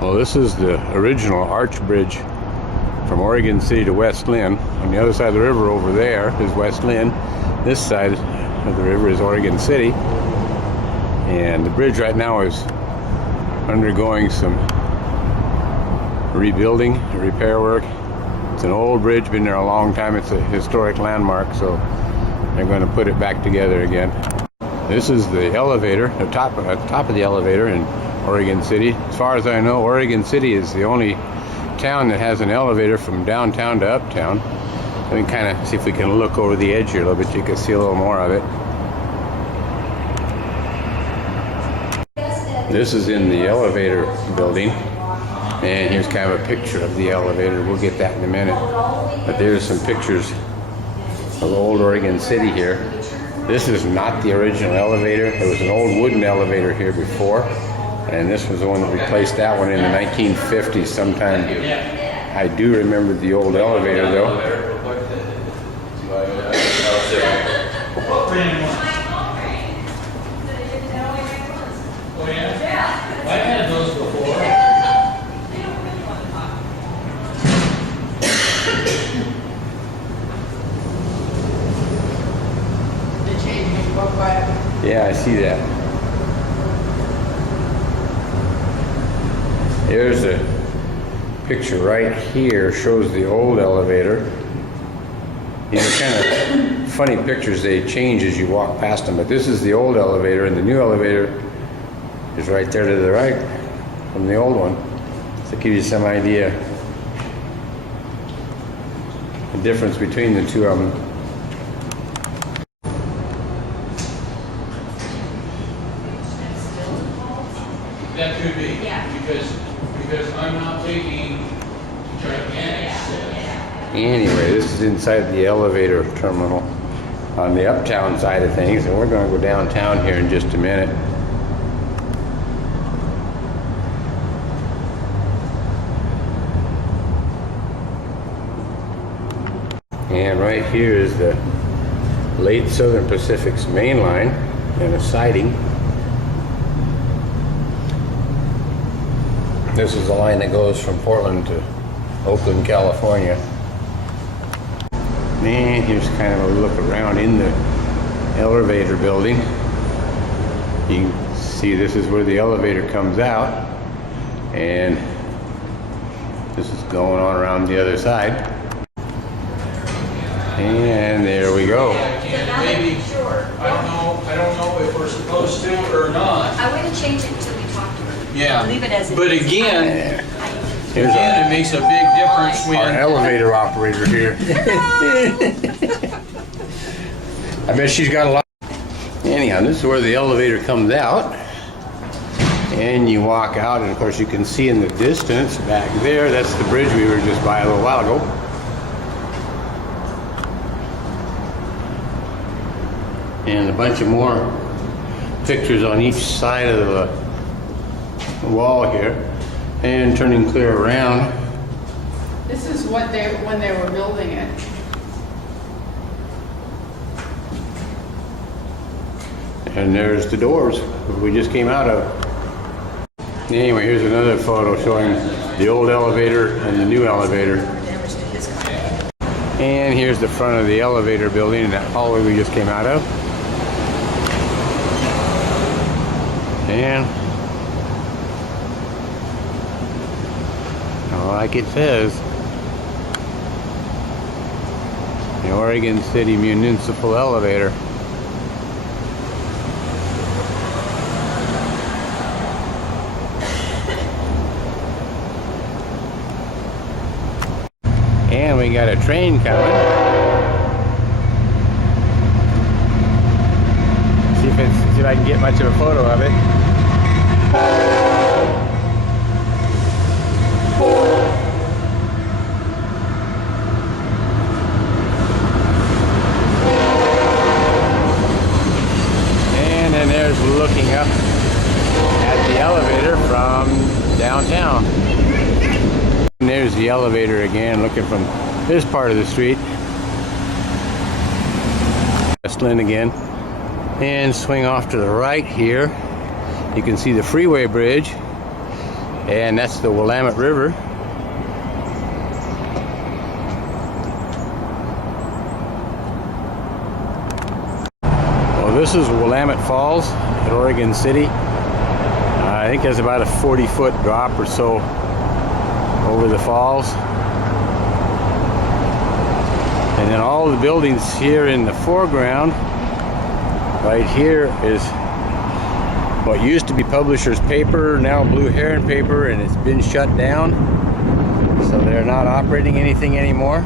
Well, this is the original arch bridge from Oregon City to West Lynn. On the other side of the river over there is West Lynn. This side of the river is Oregon City. And the bridge right now is undergoing some rebuilding, repair work. It's an old bridge, been there a long time. It's a historic landmark, so they're going to put it back together again. This is the elevator, the top of the elevator in Oregon City. As far as I know, Oregon City is the only town that has an elevator from downtown to uptown. Let me kind of see if we can look over the edge here a little bit. You can see a little more of it. This is in the elevator building, and here's kind of a picture of the elevator. We'll get that in a minute. But there's some pictures of old Oregon City here. This is not the original elevator. There was an old wooden elevator here before, and this was the one that replaced that one in the 1950s sometime. I do remember the old elevator though. I had those before. They changed me to walk by. Yeah, I see that. There's a picture right here, shows the old elevator. These are kind of funny pictures. They change as you walk past them, but this is the old elevator, and the new elevator is right there to the right from the old one. To give you some idea the difference between the two of them. That could be, because I'm not taking gigantic steps. Anyway, this is inside the elevator terminal on the uptown side of things, and we're going to go downtown here in just a minute. And right here is the late Southern Pacific's main line and a siding. This is the line that goes from Portland to Oakland, California. And here's kind of a look around in the elevator building. You can see this is where the elevator comes out, and this is going on around the other side. And there we go. Maybe, I don't know if we're supposed to or not. I wouldn't change it until we talk to her. Yeah. I'll leave it as it But is. again, Here's it makes a big difference our when. elevator operator here. I bet she's got a lot. Anyhow, this is where the elevator comes out. And you walk out, and of course you can see in the distance back there, that's the bridge we were just by a little while ago. And a bunch of more pictures on each side of the wall here. And turning clear around. This is what when they were building it. And there's the doors we just came out of. Anyway, here's another photo showing the old elevator and the new elevator. And here's the front of the elevator building, that hallway we just came out of. And like it says, the Oregon City Municipal Elevator. And we got a train coming. See if I can get much of a photo of it. And then there's looking up at the elevator from downtown. And there's the elevator again, looking from this part of the street. West Lynn again. And swing off to the right here. You can see the freeway bridge. And that's the Willamette River. Well, this is Willamette Falls at Oregon City. I think there's about a 40-foot drop or so over the falls. And then all the buildings here in the foreground, right here is what used to be Publishers Paper, now Blue Heron Paper, and it's been shut down. So they're not operating anything anymore.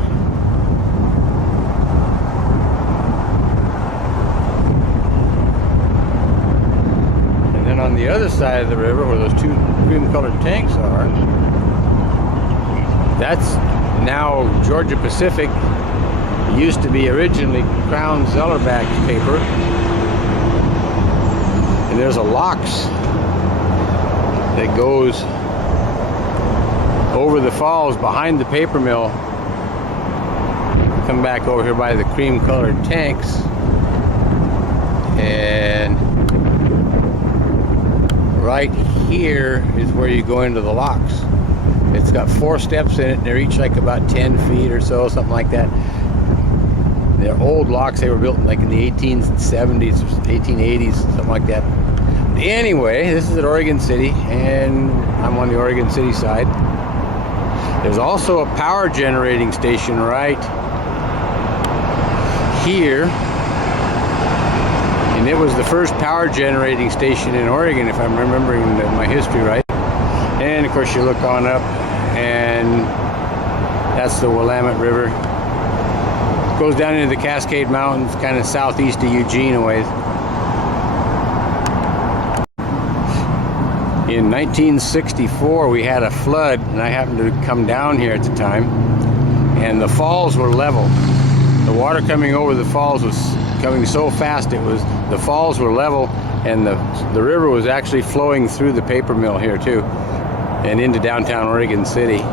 And then on the other side of the river, where those two cream-colored tanks are, that's now Georgia Pacific. It used to be originally Crown Zellerback paper. And there's a locks that goes over the falls behind the paper mill. Come back over here by the cream colored tanks, and right here is where you go into the locks. It's got 4 steps in it, and they're each like about 10 feet or so, something like that. They're old locks. They were built in like in the 1870s, 1880s, something like that. Anyway, this is at Oregon City, and I'm on the Oregon City side. There's also a power generating station right here, and it was the first power generating station in Oregon, if I'm remembering my history right. And of course you look on up, and that's the Willamette River. It goes down into the Cascade Mountains, kind of southeast of Eugene a ways. In 1964, we had a flood, and I happened to come down here at the time, and the falls were level. The water coming over the falls was coming so fast, the falls were level, and the river was actually flowing through the paper mill here too, and into downtown Oregon City.